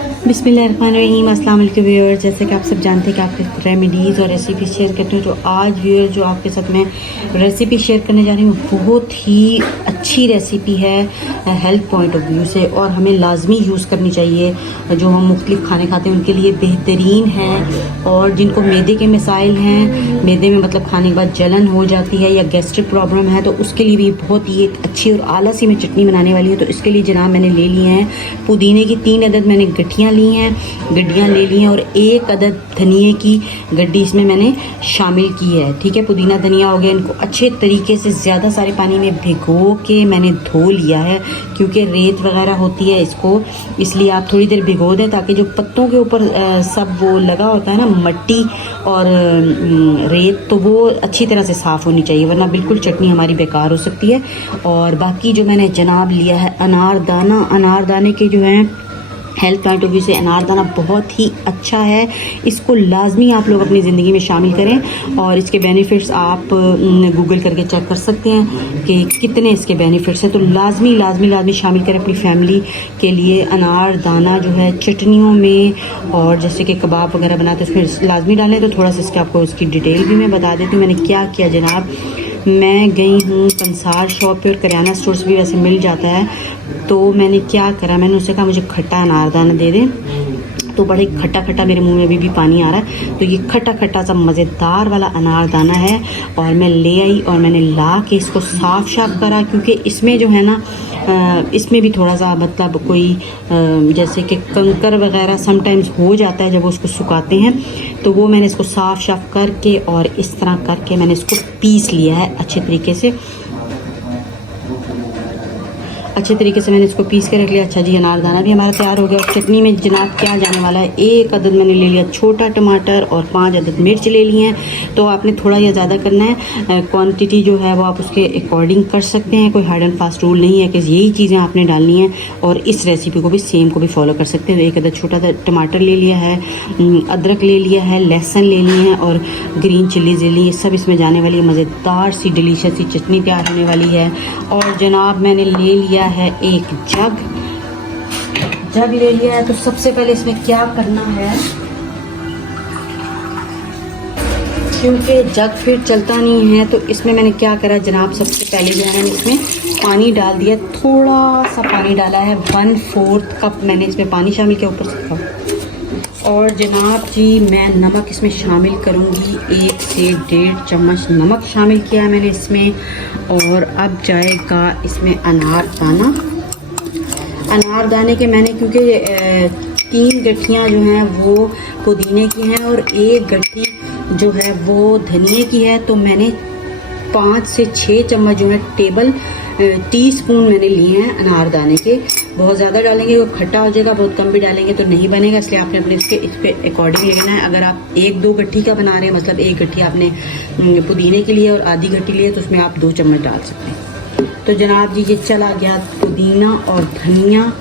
बिस्मिल्लाहिर्रहमानिर्रहीम। अस्सलाम वालेकुम व्यूअर। जैसे कि आप सब जानते हैं कि आपके रेमेडीज़ और रेसिपी शेयर करती हूँ, तो आज व्यूअर जो आपके साथ मैं रेसिपी शेयर करने जा रही हूँ बहुत ही अच्छी रेसिपी है हेल्थ पॉइंट ऑफ व्यू से, और हमें लाजमी यूज़ करनी चाहिए। जो हम मुख्तलिफ खाने खाते हैं उनके लिए बेहतरीन है, और जिनको मैदे के मसाइल हैं, मैदे में मतलब खाने के बाद जलन हो जाती है या गैस्ट्रिक प्रॉब्लम है, तो उसके लिए भी बहुत ही एक अच्छी और आला सी मैं चटनी बनाने वाली हूँ। तो इसके लिए जनाब मैंने ले लिए हैं पुदीने की 3 अदद मैंने गड्डियाँ ले ली हैं, और 1 अदद धनिए की गड्डी इसमें मैंने शामिल की है। ठीक है, पुदीना धनिया हो गया। इनको अच्छे तरीके से ज़्यादा सारे पानी में भिगो के मैंने धो लिया है, क्योंकि रेत वगैरह होती है इसको, इसलिए आप थोड़ी देर भिगो दें ताकि जो पत्तों के ऊपर सब वो लगा होता है ना, मट्टी और रेत, तो वो अच्छी तरह से साफ़ होनी चाहिए, वरना बिल्कुल चटनी हमारी बेकार हो सकती है। और बाकी जो मैंने जनाब लिया है अनारदाना, अनारदाने के जो हैं हेल्थ पॉइंट ऑफ व्यू से अनारदाना बहुत ही अच्छा है। इसको लाजमी आप लोग अपनी ज़िंदगी में शामिल करें, और इसके बेनिफिट्स आप गूगल करके चेक कर सकते हैं कि कितने इसके बेनिफिट्स हैं। तो लाजमी शामिल करें अपनी फैमिली के लिए। अनारदाना जो है चटनियों में, और जैसे कि कबाब वगैरह बनाते हैं उसमें लाजमी डालें। तो थोड़ा सा इसके आपको उसकी डिटेल भी मैं बता देती हूँ। मैंने क्या किया जनाब, मैं गई हूँ कंसार शॉप पे, और करियाना स्टोर्स भी वैसे मिल जाता है। तो मैंने क्या करा, मैंने उससे कहा मुझे खट्टा अनारदाना दे दें, तो बड़े खट्टा खट्टा मेरे मुंह में भी पानी आ रहा है। तो ये खट्टा खट्टा सा मज़ेदार वाला अनारदाना है, और मैं ले आई और मैंने ला के इसको साफ़ करा, क्योंकि इसमें जो है ना इसमें भी थोड़ा सा मतलब कोई जैसे कि कंकर वगैरह समटाइम्स हो जाता है जब उसको सुखाते हैं। तो वो मैंने इसको साफ़ करके और इस तरह करके मैंने इसको पीस लिया है अच्छे तरीके से मैंने इसको पीस के रख लिया। अच्छा जी, अनारदाना भी हमारा तैयार हो गया। और चटनी में जनाब क्या जाने वाला है, 1 अदद मैंने ले लिया छोटा टमाटर, और 5 अदद मिर्च ले लिए हैं। तो आपने थोड़ा या ज़्यादा करना है, क्वांटिटी जो है वो आप उसके अकॉर्डिंग कर सकते हैं। कोई हार्ड एंड फास्ट रूल नहीं है कि यही चीज़ें आपने डालनी है, और इस रेसिपी को भी सेम को भी फॉलो कर सकते हैं। 1 अदद छोटा टमाटर ले लिया है, अदरक ले लिया है, लहसुन ले लिए हैं, और ग्रीन चिल्लीज ले ली। ये सब इसमें जाने वाली मज़ेदार सी डिलीशियस सी चटनी तैयार होने वाली है। और जनाब मैंने ले लिया है एक जग ले लिया है। तो सबसे पहले इसमें क्या करना है, क्योंकि जग फिर चलता नहीं है, तो इसमें मैंने क्या करा जनाब, सबसे पहले जो है मैंने इसमें पानी डाल दिया। थोड़ा सा पानी डाला है, 1/4 कप मैंने इसमें पानी शामिल किया ऊपर से। और जनाब जी मैं नमक इसमें शामिल करूँगी, 1 से 1.5 चम्मच नमक शामिल किया है मैंने इसमें। और अब जाएगा इसमें अनारदाने के मैंने, क्योंकि 3 गठियाँ जो हैं वो पुदीने की हैं और 1 गट्ठी जो है वो धनिए की है। तो मैंने 5 से 6 चम्मच जो है टीस्पून मैंने लिए हैं अनारदाने के। बहुत ज़्यादा डालेंगे वो खट्टा हो जाएगा, बहुत कम भी डालेंगे तो नहीं बनेगा, इसलिए आपने अपने इस पे अकॉर्डिंग लेना है। अगर आप 1-2 गट्ठी का बना रहे हैं, मतलब 1 गट्ठी आपने पुदीने के लिए और आधी गट्ठी लिए, तो उसमें आप 2 चम्मच डाल सकते हैं। तो जनाब जी ये चला गया पुदीना और धनिया।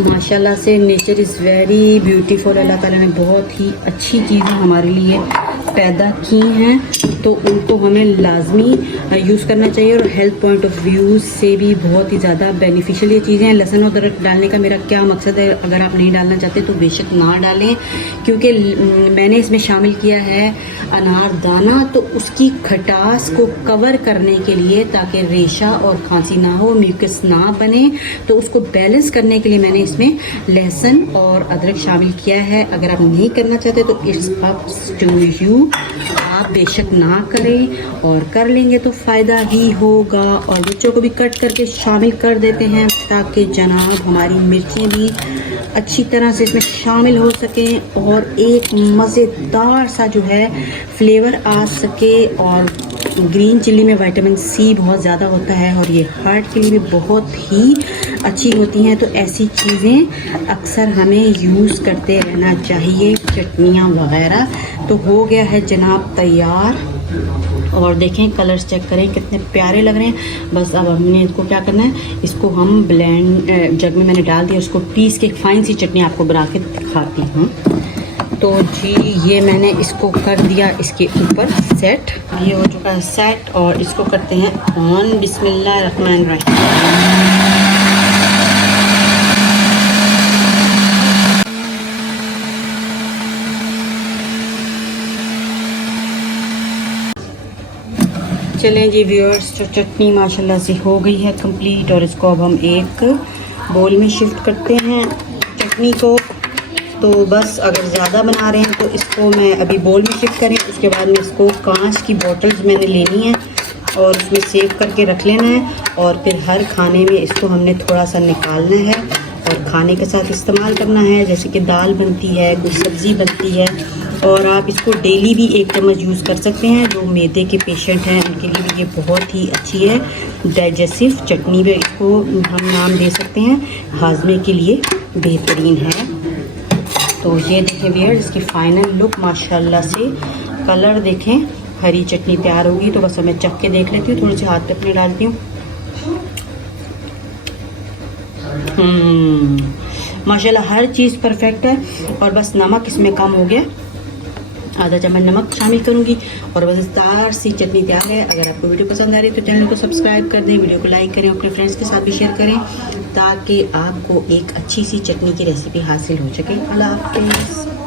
माशाल्लाह से नेचर इज़ वेरी ब्यूटीफुल। अल्लाह ताला ने बहुत ही अच्छी चीज़ें हमारे लिए पैदा की हैं, तो उनको हमें लाजमी यूज़ करना चाहिए। और हेल्थ पॉइंट ऑफ व्यू से भी बहुत ही ज़्यादा बेनिफिशियल ये चीज़ें हैं। लहसुन और अदरक डालने का मेरा क्या मकसद है, अगर आप नहीं डालना चाहते तो बेशक ना डालें, क्योंकि मैंने इसमें शामिल किया है अनारदाना, तो उसकी खटास को कवर करने के लिए, ताकि रेशा और खांसी ना हो, म्यूकस ना बने, तो उसको बैलेंस करने के लिए मैंने इसमें लहसुन और अदरक शामिल किया है। अगर आप नहीं करना चाहते तो इट्स अप टू यू, आप बेशक ना करें, और कर लेंगे तो फ़ायदा ही होगा। और मिर्चों को भी कट करके शामिल कर देते हैं, ताकि जनाब हमारी मिर्चें भी अच्छी तरह से इसमें शामिल हो सकें, और एक मज़ेदार सा जो है फ्लेवर आ सके। और ग्रीन चिल्ली में विटामिन सी बहुत ज़्यादा होता है, और ये हार्ट के लिए भी बहुत ही अच्छी होती हैं। तो ऐसी चीज़ें अक्सर हमें यूज़ करते रहना चाहिए, चटनियाँ वगैरह। तो हो गया है जनाब तैयार, और देखें कलर्स चेक करें कितने प्यारे लग रहे हैं। बस अब हमने इसको क्या करना है, इसको हम ब्लेंड जग में मैंने डाल दिया, उसको पीस के फाइन सी चटनी आपको बना के दिखाती हूँ। तो जी ये मैंने इसको कर दिया इसके ऊपर सेट, ये हो चुका है सेट, और इसको करते हैं ऑन। बिस्मिल्लाहिर्रहमानिर्रहीम। चलें जी व्यूअर्स, जो चटनी माशाल्लाह से हो गई है कंप्लीट और इसको अब हम एक बोल में शिफ्ट करते हैं चटनी को। तो बस अगर ज़्यादा बना रहे हैं तो इसको मैं अभी बोल में शिफ्ट करें, उसके बाद में इसको कांच की बोतल्स मैंने लेनी है और उसमें सेव करके रख लेना है और फिर हर खाने में इसको हमने थोड़ा सा निकालना है और खाने के साथ इस्तेमाल करना है। जैसे कि दाल बनती है, कोई सब्ज़ी बनती है, और आप इसको डेली भी 1 चम्मच यूज़ कर सकते हैं। जो मैदे के पेशेंट हैं उनके लिए भी ये बहुत ही अच्छी है, डाइजेस्टिव चटनी भी इसको हम नाम दे सकते हैं, हाजमे के लिए बेहतरीन है। तो ये देखें व्यूअर्स, इसकी फाइनल लुक माशाल्लाह से, कलर देखें, हरी चटनी तैयार होगी। तो बस मैं चख के देख लेती हूँ, थोड़े से हाथ पे अपने डालती हूँ। माशाल्लाह हर चीज़ परफेक्ट है और बस नमक इसमें कम हो गया, आधा चम्मच नमक शामिल करूंगी और बस दार सी चटनी तैयार है। अगर आपको वीडियो पसंद आ रही है तो चैनल को सब्सक्राइब कर दें, वीडियो को लाइक करें, अपने फ्रेंड्स के साथ भी शेयर करें ताकि आपको एक अच्छी सी चटनी की रेसिपी हासिल हो सके। अल्लाह हाफ़िज़।